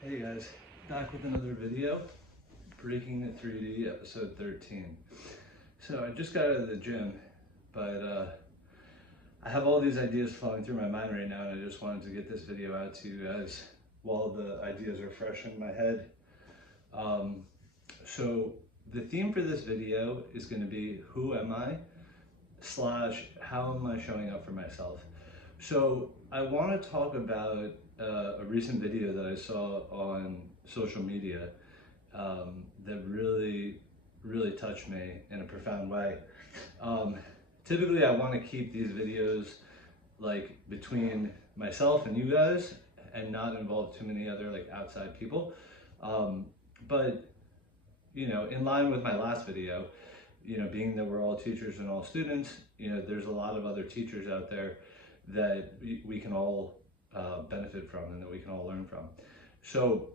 Hey guys, back with another video, BT3D episode 13. So I just got out of the gym, but I have all these ideas flowing through my mind right now, and I just wanted to get this video out to you guys while the ideas are fresh in my head. So the theme for this video is going to be who am I / how am I showing up for myself. So I want to talk about a recent video that I saw on social media that really touched me in a profound way. Typically I want to keep these videos like between myself and you guys and not involve too many other like outside people. But you know, in line with my last video, you know, being that we're all teachers and all students, you know, there's a lot of other teachers out there that we can all benefit from and that we can all learn from. So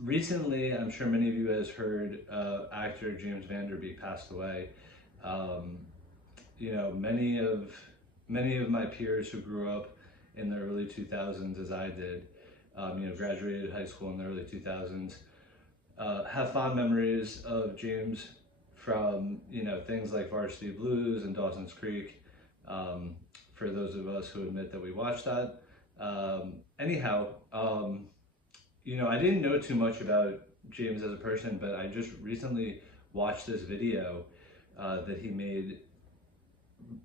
recently, I'm sure many of you guys heard actor James Van Der Beek passed away. You know, many of my peers who grew up in the early 2000s, as I did, you know, graduated high school in the early 2000s, have fond memories of James from, you know, things like Varsity Blues and Dawson's Creek, for those of us who admit that we watched that. Anyhow, you know, I didn't know too much about James as a person, but I just recently watched this video that he made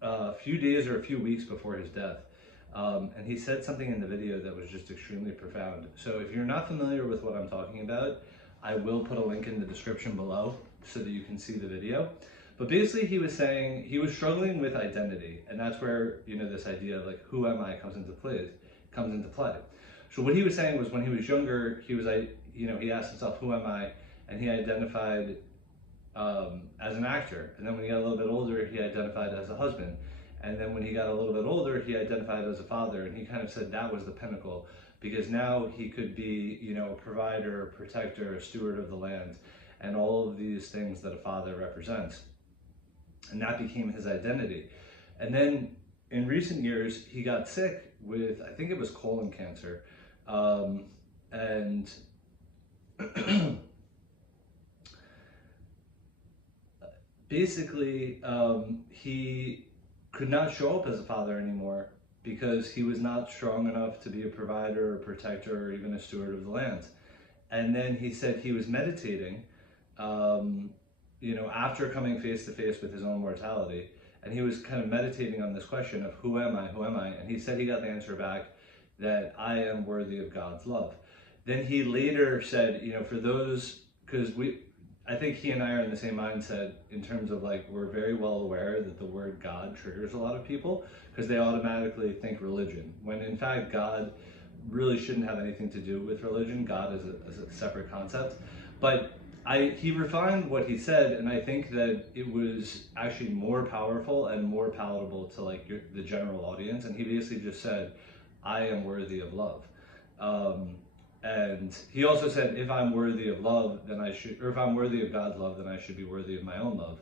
a few days or a few weeks before his death. And he said something in the video that was just extremely profound. So if you're not familiar with what I'm talking about, I will put a link in the description below so that you can see the video. But basically he was saying he was struggling with identity, and that's where, you know, this idea of like who am I comes into play. So what he was saying was when he was younger, he was, you know, he asked himself, who am I? And he identified as an actor. And then when he got a little bit older, he identified as a husband. And then when he got a little bit older, he identified as a father. And he kind of said that was the pinnacle, because now he could be, you know, a provider, a protector, a steward of the land, and all of these things that a father represents. And that became his identity. And then in recent years, he got sick with, I think it was colon cancer. And basically, he could not show up as a father anymore because he was not strong enough to be a provider, a protector, or even a steward of the land. And then he said he was meditating, you know, after coming face to face with his own mortality. And he was kind of meditating on this question of who am I, who am I? And he said he got the answer back that I am worthy of God's love. Then he later said, you know, for those, because I think he and I are in the same mindset in terms of like, we're very well aware that the word God triggers a lot of people because they automatically think religion, when in fact God really shouldn't have anything to do with religion. God is a separate concept. But he refined what he said, and I think that it was actually more powerful and more palatable to like the general audience. And he basically just said, I am worthy of love. And he also said, if I'm worthy of love, then I should, or if I'm worthy of God's love, then I should be worthy of my own love.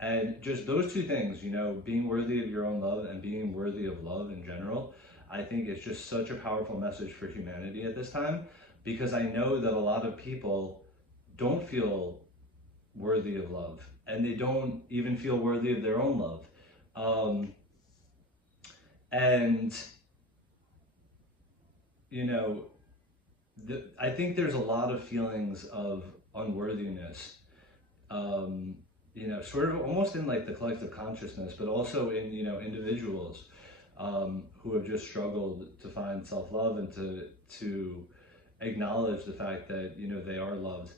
And just those two things, you know, being worthy of your own love and being worthy of love in general, I think it's just such a powerful message for humanity at this time, because I know that a lot of people don't feel worthy of love, and they don't even feel worthy of their own love. And, you know, I think there's a lot of feelings of unworthiness, you know, sort of almost in like the collective consciousness, but also in, you know, individuals who have just struggled to find self-love and to acknowledge the fact that, you know, they are loved.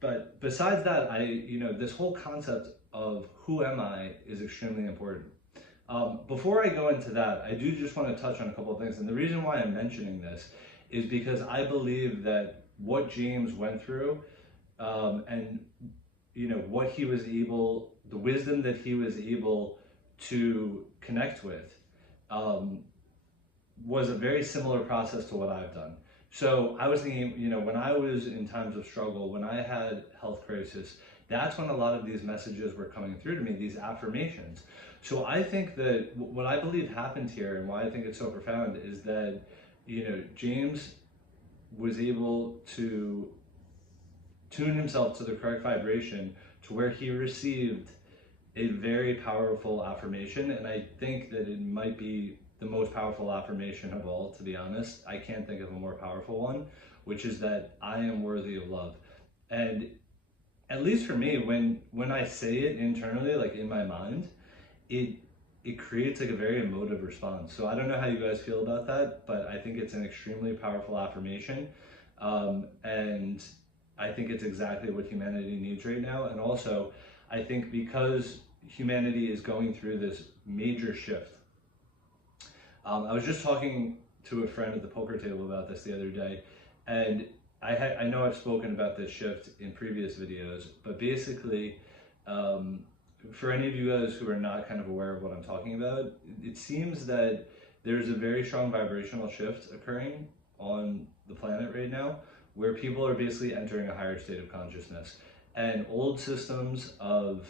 But besides that, you know, this whole concept of who am I is extremely important. Before I go into that, I do just want to touch on a couple of things. And the reason why I'm mentioning this is because I believe that what James went through, and, you know, what he was able, the wisdom that he was able to connect with, was a very similar process to what I've done. So I was thinking, you know, when I was in times of struggle, when I had health crisis, that's when a lot of these messages were coming through to me, these affirmations. So I think that what I believe happened here and why I think it's so profound is that, you know, James was able to tune himself to the correct vibration to where he received a very powerful affirmation. And I think that it might be the most powerful affirmation of all, to be honest. I can't think of a more powerful one, which is that I am worthy of love. And at least for me, when I say it internally, like in my mind, it creates like a very emotive response. So I don't know how you guys feel about that, but I think it's an extremely powerful affirmation. And I think it's exactly what humanity needs right now. And also, I think because humanity is going through this major shift. I was just talking to a friend at the poker table about this the other day, and I know I've spoken about this shift in previous videos, but basically, for any of you guys who are not kind of aware of what I'm talking about, it seems that there's a very strong vibrational shift occurring on the planet right now, where people are basically entering a higher state of consciousness. And old systems of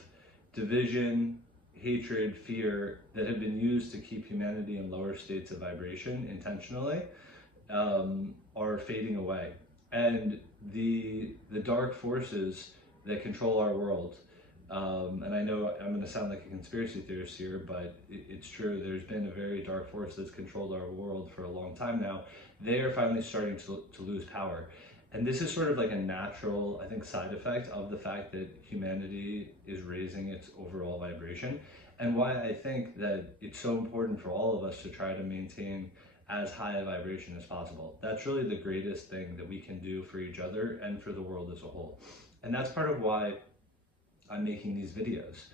division, hatred, fear that have been used to keep humanity in lower states of vibration intentionally are fading away. And the dark forces that control our world, and I know I'm going to sound like a conspiracy theorist here, but it's true. There's been a very dark force that's controlled our world for a long time now. They are finally starting to lose power. And this is sort of like a natural, I think, side effect of the fact that humanity is raising its overall vibration, and why I think that it's so important for all of us to try to maintain as high a vibration as possible. That's really the greatest thing that we can do for each other and for the world as a whole. And that's part of why I'm making these videos.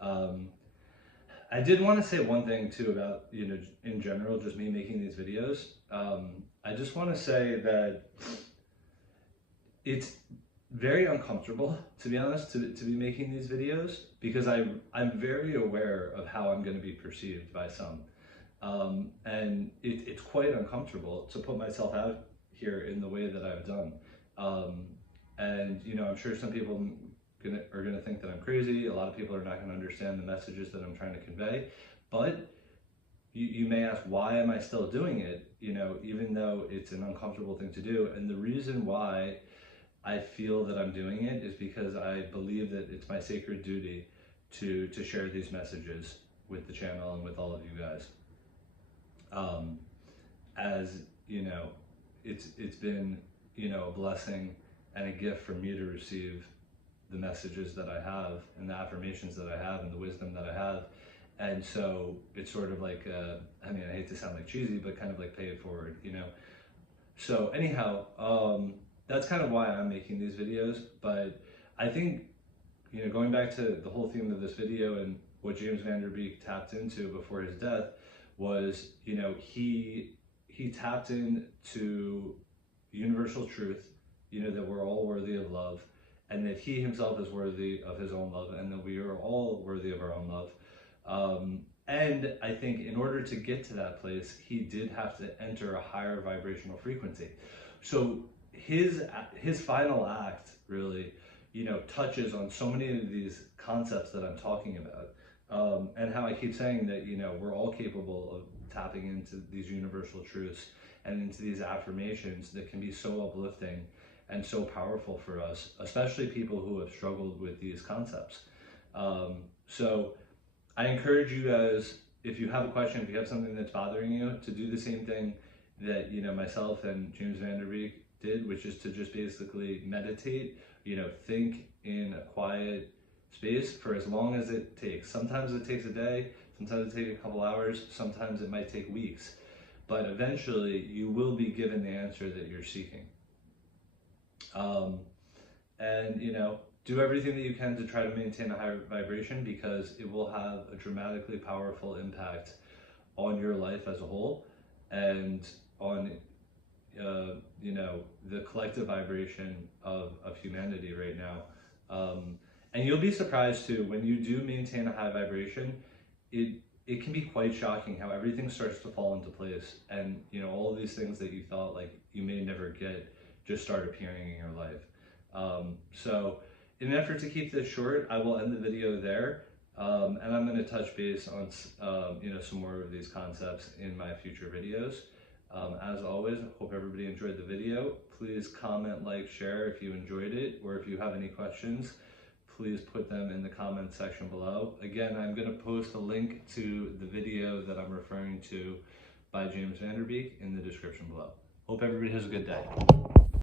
I did want to say one thing too about, in general, just me making these videos. I just want to say that it's very uncomfortable, to be honest, to be making these videos, because I'm very aware of how I'm going to be perceived by some. And it's quite uncomfortable to put myself out here in the way that I've done. And I'm sure some people are gonna think that I'm crazy. A lot of people are not gonna understand the messages that I'm trying to convey. But you may ask, why am I still doing it? Even though it's an uncomfortable thing to do. And the reason why I feel that I'm doing it is because I believe that it's my sacred duty to share these messages with the channel and with all of you guys. As it's been a blessing and a gift for me to receive the messages that I have and the affirmations that I have and the wisdom that I have. And so it's sort of like, I hate to sound like cheesy, but kind of like pay it forward, So anyhow, that's kind of why I'm making these videos. But I think, going back to the whole theme of this video and what James Van Der Beek tapped into before his death was, he tapped into universal truth, that we're all worthy of love, and that he himself is worthy of his own love, and that we are all worthy of our own love. And I think in order to get to that place, he did have to enter a higher vibrational frequency. So his final act really, touches on so many of these concepts that I'm talking about, and how I keep saying that, we're all capable of tapping into these universal truths and into these affirmations that can be so uplifting and so powerful for us, especially people who have struggled with these concepts. So I encourage you guys, if you have a question, if you have something that's bothering you, to do the same thing that myself and James Van Der Beek did, which is to just basically meditate, think in a quiet space for as long as it takes. Sometimes it takes a day, sometimes it takes a couple hours, sometimes it might take weeks, but eventually you will be given the answer that you're seeking. And do everything that you can to try to maintain a high vibration, because it will have a dramatically powerful impact on your life as a whole, and on the collective vibration of humanity right now. And you'll be surprised too, when you do maintain a high vibration, it can be quite shocking how everything starts to fall into place, and all of these things that you thought like you may never get just start appearing in your life. So in an effort to keep this short, I will end the video there, and I'm going to touch base on some more of these concepts in my future videos. As always, hope everybody enjoyed the video. Please comment, like, share if you enjoyed it, or if you have any questions, please put them in the comment section below. Again, I'm going to post a link to the video that I'm referring to by James Vanderbeek in the description below. Hope everybody has a good day.